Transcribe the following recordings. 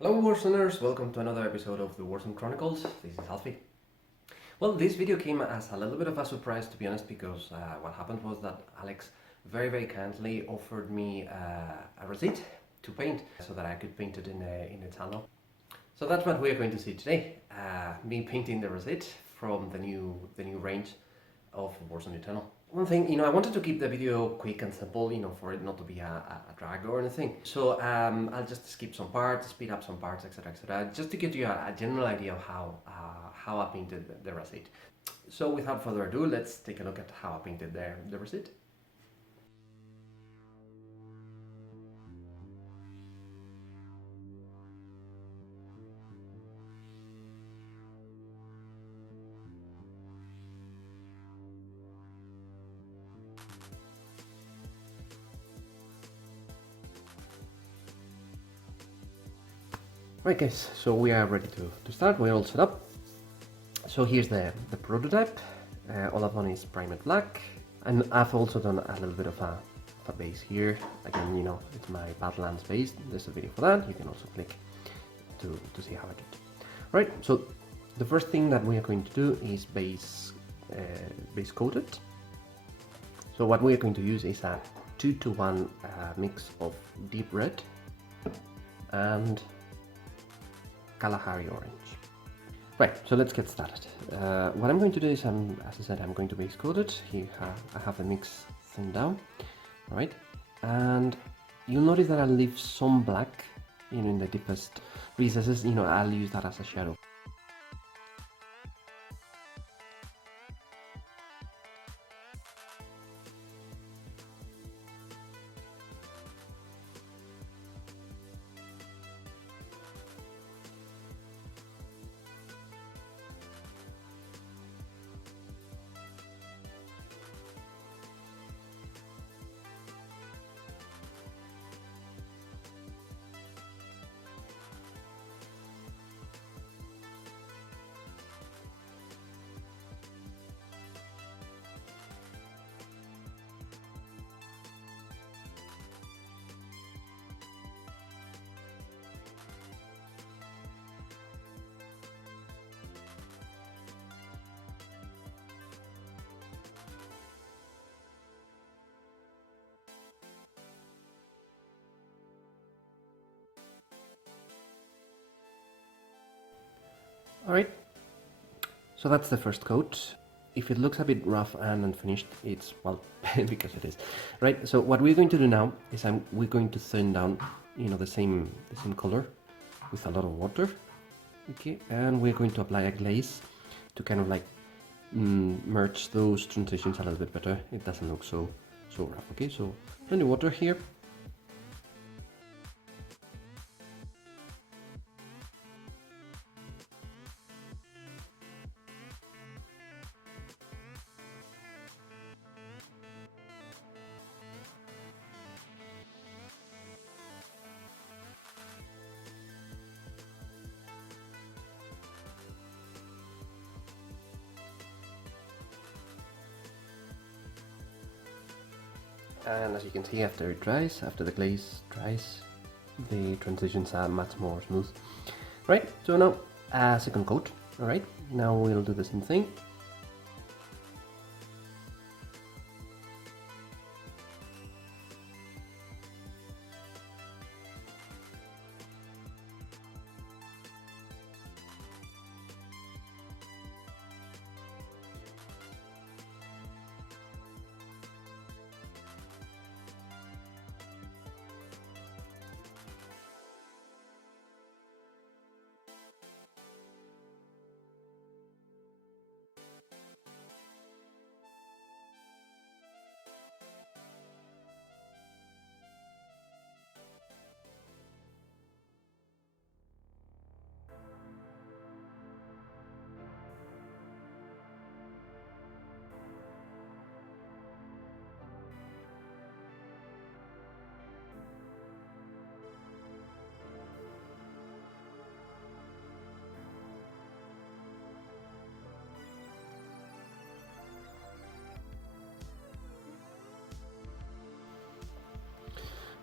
Hello Warzoneers, welcome to another episode of the Warzone Chronicles. This is Alfie. Well, this video came as a little bit of a surprise, to be honest, because what happened was that Alex very kindly offered me a receipt to paint so that I could paint it in a tunnel. So that's what we're going to see today, me painting the receipt from the new range of Warzone Eternal. One thing, I wanted to keep the video quick and simple, for it not to be a drag or anything. So I'll just skip some parts, speed up some parts, etc., just to give you a general idea of how I painted the receipt. So without further ado, let's take a look at how I painted the receipt. Right guys, so we are ready to start, we're all set up. So here's the prototype. All I've done is primed black, and I've also done a little bit of a base here. Again, it's my Badlands base, there's a video for that, you can also click to see how I did it. Right, so the first thing that we are going to do is base coat it. So what we are going to use is a 2-to-1 mix of deep red and Kalahari orange. Right, so let's get started. What I'm going to do is, as I said, I'm going to base coat it. Here I have the mix thinned down, right? And you'll notice that I'll leave some black, in the deepest recesses. I'll use that as a shadow. Alright, so that's the first coat. If it looks a bit rough and unfinished, it's, well, because it is. Right, so what we're going to do now is we're going to thin down, the same color with a lot of water. Okay, and we're going to apply a glaze to kind of like merge those transitions a little bit better. It doesn't look so rough. Okay, so plenty of water here. And as you can see, after the glaze dries, the transitions are much more smooth. Right, so now second coat. Alright, now we'll do the same thing.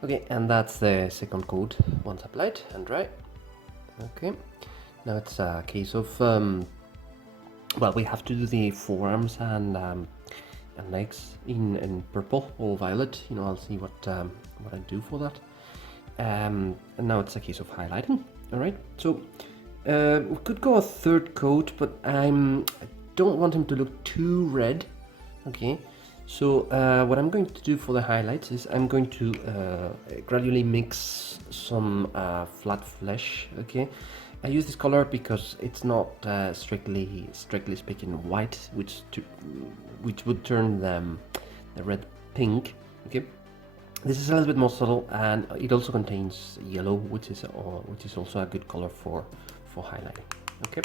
Okay, and that's the second coat once applied and dry. Okay, now it's a case of well, we have to do the forearms and legs in purple or violet. You know, I'll see what I do for that. And now it's a case of highlighting. All right, so we could go a third coat, but I don't want him to look too red. Okay, so what I'm going to do for the highlights is I'm going to gradually mix some flat flesh. Okay, I use this color because it's not strictly speaking white, which would turn the red pink. Okay, this is a little bit more subtle, and it also contains yellow, which is also a good color for highlighting. Okay.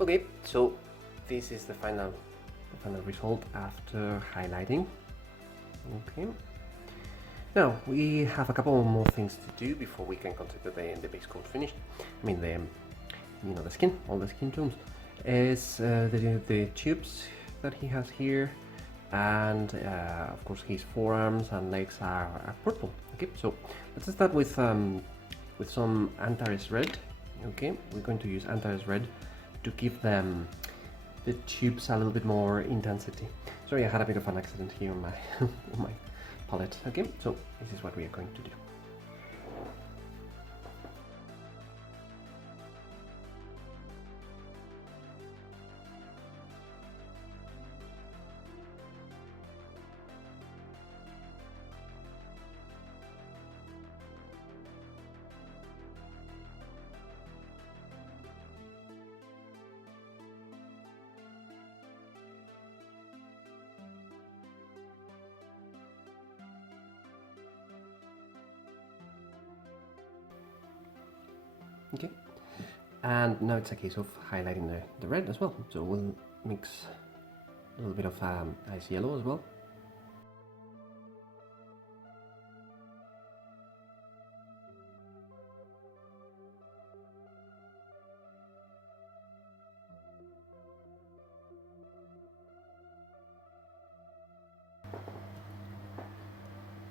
Okay, so this is the final result after highlighting. Okay. Now we have a couple more things to do before we can consider the base coat finished. I mean the skin, all the skin tones, is the tubes that he has here, and of course his forearms and legs are purple. Okay, so let's start with some Antares red. Okay, we're going to use Antares red to give them the tubes a little bit more intensity. Sorry, I had a bit of an accident here on my on my palette. Okay, so this is what we are going to do. Okay, and now it's a case of highlighting the red as well. So we'll mix a little bit of ice yellow as well.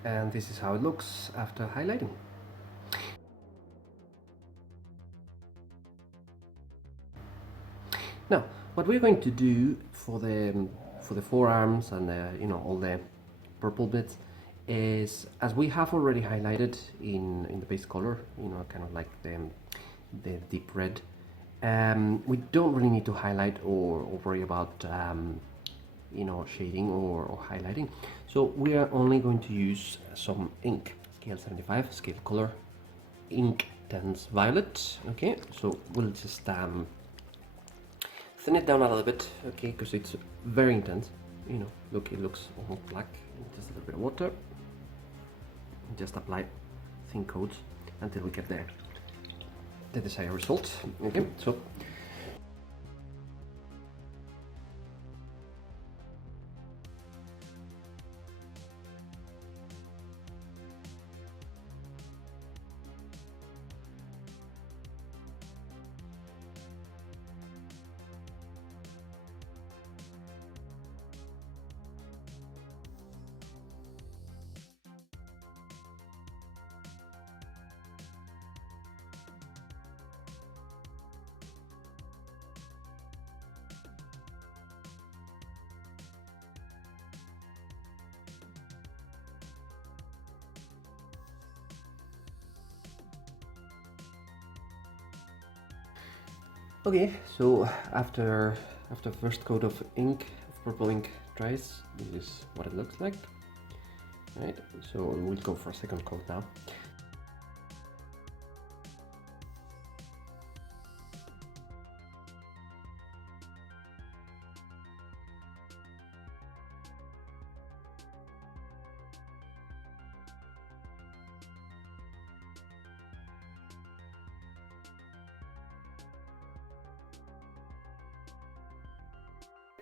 And this is how it looks after highlighting. Now, what we're going to do for the forearms and all the purple bits is, as we have already highlighted in the base color, kind of like the deep red. We don't really need to highlight or worry about shading or highlighting. So we are only going to use some ink, KL75 scale color ink dense violet. Okay, so we'll just thin it down a little bit, okay, because it's very intense. Look, it looks almost black. Just a little bit of water. Just apply thin coats until we get the desired result. Okay, so okay, so after first coat of ink, of purple ink dries, this is what it looks like. Right, so we'll go for a second coat now.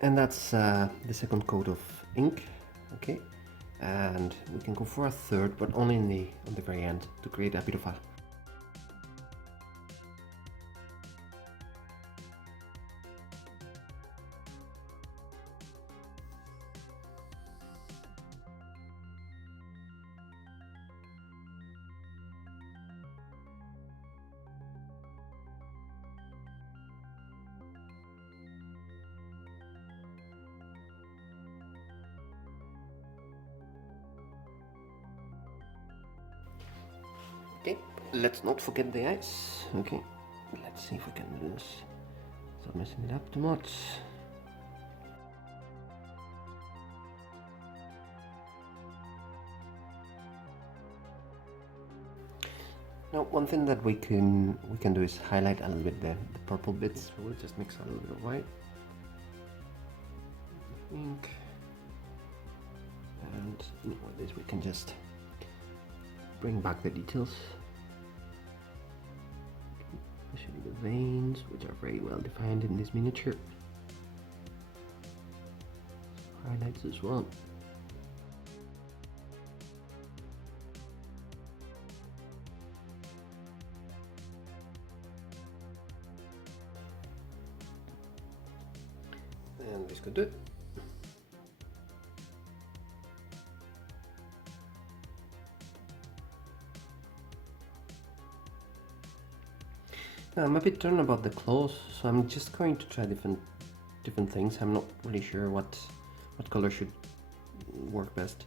And that's the second coat of ink, okay, and we can go for a third, but only on the very end to create a bit of a okay, let's not forget the ice. Okay, let's see if we can do this. Stop messing it up too much. Now, one thing that we can do is highlight a little bit the purple bits. So we'll just mix a little bit of white, ink, and with this we can just bring back the details, especially the veins, which are very well defined in this miniature. Highlights as well. And this could do it. Now, I'm a bit torn about the claws, so I'm just going to try different things. I'm not really sure what color should work best.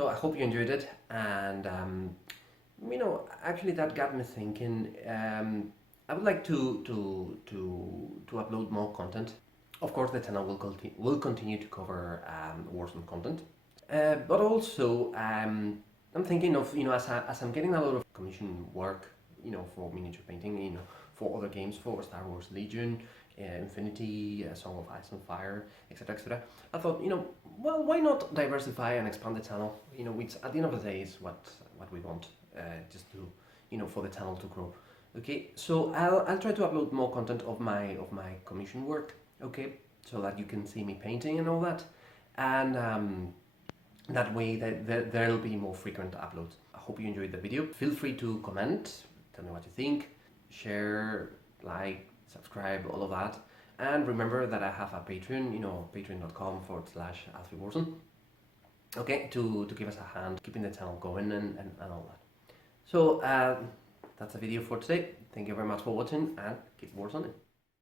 So I hope you enjoyed it, and you know, actually that got me thinking. I would like to upload more content. Of course, the channel will continue to cover Warzone content, but also I'm thinking of, you know, as I'm getting a lot of commission work, you know, for miniature painting, you know, for other games, for Star Wars Legion, Infinity, Song of Ice and Fire, etc., etc. I thought, you know, well, why not diversify and expand the channel? You know, which at the end of the day is what we want, just to, you know, for the channel to grow. Okay, so I'll try to upload more content of my commission work. Okay, so that you can see me painting and all that, and that way there'll be more frequent uploads. I hope you enjoyed the video. Feel free to comment, tell me what you think, share, like, subscribe, all of that. And remember that I have a Patreon, you know, patreon.com/AlfieWarzone. Okay, to give us a hand, keeping the channel going and all that. So that's the video for today. Thank you very much for watching, and keep Warzoning.